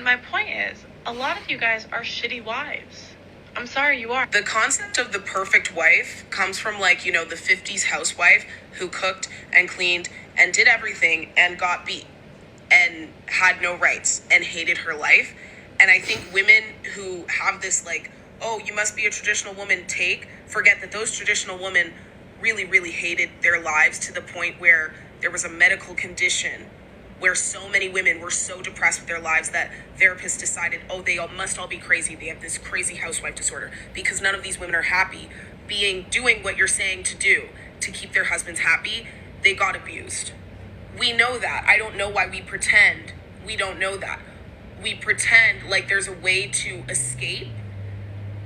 And my point is, a lot of you guys are shitty wives. I'm sorry, you are. The concept of the perfect wife comes from, like, you know, the 50s housewife who cooked and cleaned and did everything and got beat and had no rights and hated her life. And I think women who have this, like, oh, you must be a traditional woman forget that those traditional women really, really hated their lives to the point where there was a medical condition where so many women were so depressed with their lives that therapists decided, oh, they all must all be crazy. They have this crazy housewife disorder because none of these women are happy doing what you're saying to do to keep their husbands happy. They got abused. We know that. I don't know why we pretend we don't know that. We pretend like there's a way to escape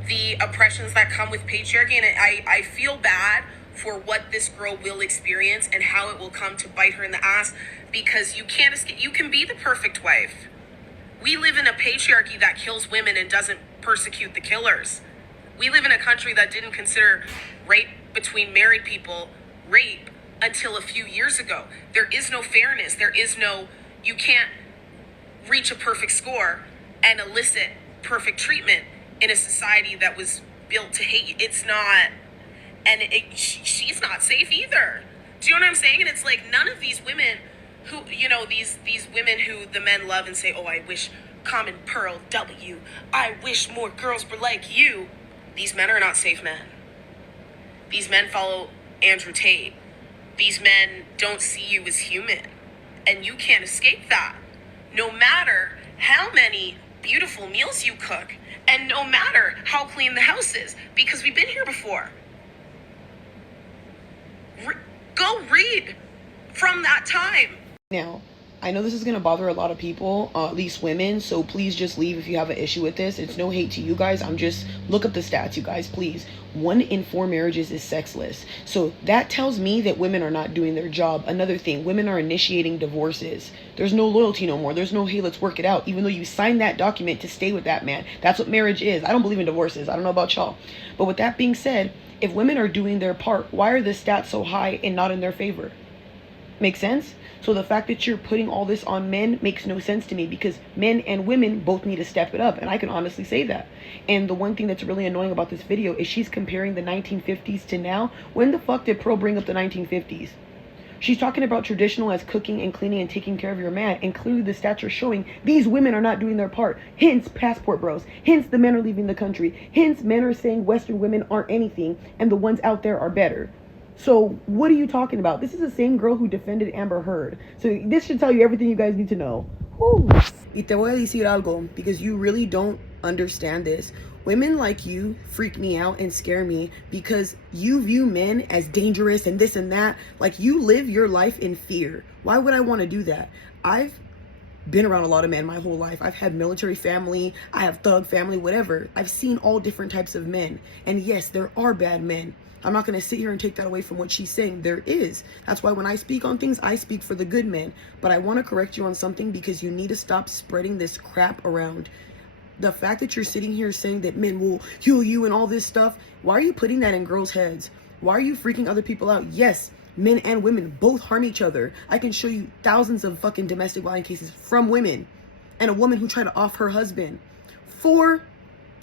the oppressions that come with patriarchy. And I feel bad for what this girl will experience and how it will come to bite her in the ass, because you can't escape. You can be the perfect wife. We live in a patriarchy that kills women and doesn't persecute the killers. We live in a country that didn't consider rape between married people rape until a few years ago. There is no fairness. You can't reach a perfect score and elicit perfect treatment in a society that was built to hate you. It's not, and she's not safe either. Do you know what I'm saying? And it's like, none of these women who, you know, these women who the men love and say, oh, I wish Common Pearl W, I wish more girls were like you. These men are not safe men. These men follow Andrew Tate. These men don't see you as human. And you can't escape that. No matter how many beautiful meals you cook, and no matter how clean the house is, because we've been here before. Go read from that time. Now, I know this is going to bother a lot of people, at least women, so please just leave if you have an issue with this. It's no hate to you guys. Look up the stats, you guys, please. 1 in 4 marriages is sexless. So that tells me that women are not doing their job. Another thing, women are initiating divorces. There's no loyalty no more. There's no, hey, let's work it out, even though you signed that document to stay with that man. That's what marriage is. I don't believe in divorces. I don't know about y'all. But with that being said, if women are doing their part, why are the stats so high and not in their favor? Make sense? So the fact that you're putting all this on men makes no sense to me, because men and women both need to step it up. And I can honestly say that. And the one thing that's really annoying about this video is she's comparing the 1950s to now. When the fuck did Pearl bring up the 1950s? She's talking about traditional as cooking and cleaning and taking care of your man. And clearly the stats are showing these women are not doing their part. Hence passport bros. Hence the men are leaving the country. Hence men are saying Western women aren't anything and the ones out there are better. So what are you talking about? This is the same girl who defended Amber Heard. So this should tell you everything you guys need to know. Woo. Y te voy a decir algo, because you really don't understand this. Women like you freak me out and scare me because you view men as dangerous and this and that. Like, you live your life in fear. Why would I want to do that? I've been around a lot of men my whole life. I've had military family, I have thug family, whatever. I've seen all different types of men. And yes, there are bad men. I'm not going to sit here and take that away from what she's saying. There is. That's why when I speak on things, I speak for the good men. But I want to correct you on something, because you need to stop spreading this crap around. The fact that you're sitting here saying that men will heal you and all this stuff, why are you putting that in girls' heads? Why are you freaking other people out? Yes, men and women both harm each other. I can show you thousands of fucking domestic violence cases from women, and a woman who tried to off her husband for,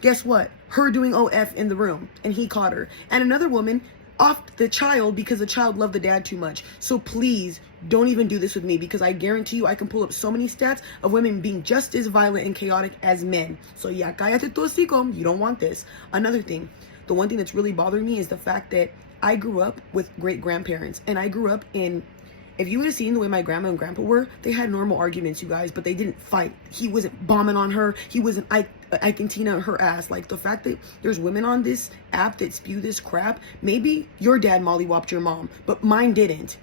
guess what? Her doing OF in the room, and he caught her. And another woman offed the child because the child loved the dad too much. So please don't even do this with me, because I guarantee you I can pull up so many stats of women being just as violent and chaotic as men. So yeah, cállate tu hocico. You don't want this. Another thing, the one thing that's really bothering me is the fact that I grew up with great grandparents, and I grew up in, if you would have seen the way my grandma and grandpa were, they had normal arguments, you guys, but they didn't fight. He wasn't bombing on her. He wasn't Ike and Tina her ass. Like, the fact that there's women on this app that spew this crap, maybe your dad mollywopped your mom, but mine didn't.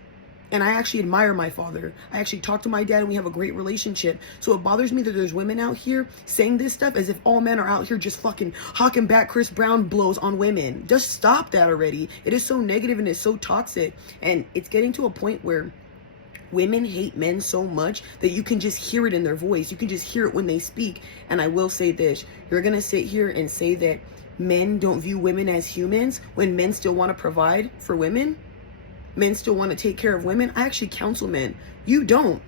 And I actually admire my father. I actually talk to my dad and we have a great relationship. So it bothers me that there's women out here saying this stuff as if all men are out here just fucking hawking back Chris Brown blows on women. Just stop that already. It is so negative and it's so toxic. And it's getting to a point where women hate men so much that you can just hear it in their voice. You can just hear it when they speak. And I will say this. You're going to sit here and say that men don't view women as humans when men still want to provide for women? Men still want to take care of women? I actually counsel men. You don't.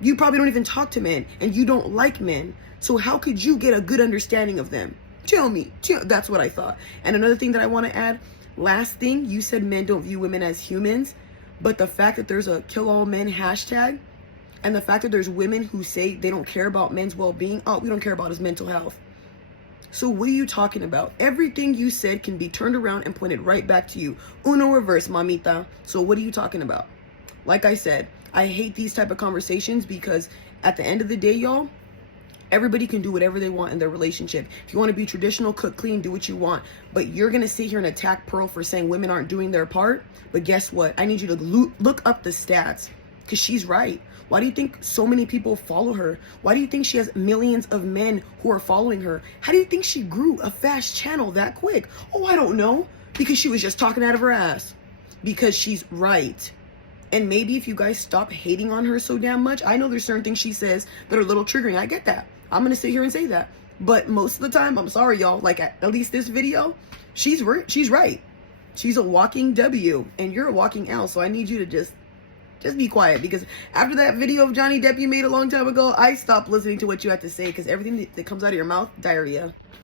You probably don't even talk to men, and you don't like men. So how could you get a good understanding of them? Tell me. That's what I thought. And another thing that I want to add, last thing, you said men don't view women as humans, but the fact that there's a kill all men hashtag, and the fact that there's women who say they don't care about men's well-being, all we don't care about is mental health. So what are you talking about? Everything you said can be turned around and pointed right back to you. Uno reverse, mamita. So what are you talking about? Like I said, I hate these type of conversations because at the end of the day, y'all, everybody can do whatever they want in their relationship. If you want to be traditional, cook, clean, do what you want. But you're going to sit here and attack Pearl for saying women aren't doing their part. But guess what? I need you to look up the stats because she's right. Why do you think so many people follow her? Why do you think she has millions of men who are following her? How do you think she grew a fast channel that quick? Oh, I don't know. Because she was just talking out of her ass. Because she's right. And maybe if you guys stop hating on her so damn much, I know there's certain things she says that are a little triggering. I get that. I'm going to sit here and say that. But most of the time, I'm sorry, y'all. Like, at least this video, she's right. She's a walking W, and you're a walking L. So I need you to just be quiet. Because after that video of Johnny Depp you made a long time ago, I stopped listening to what you had to say. Because everything that comes out of your mouth, diarrhea.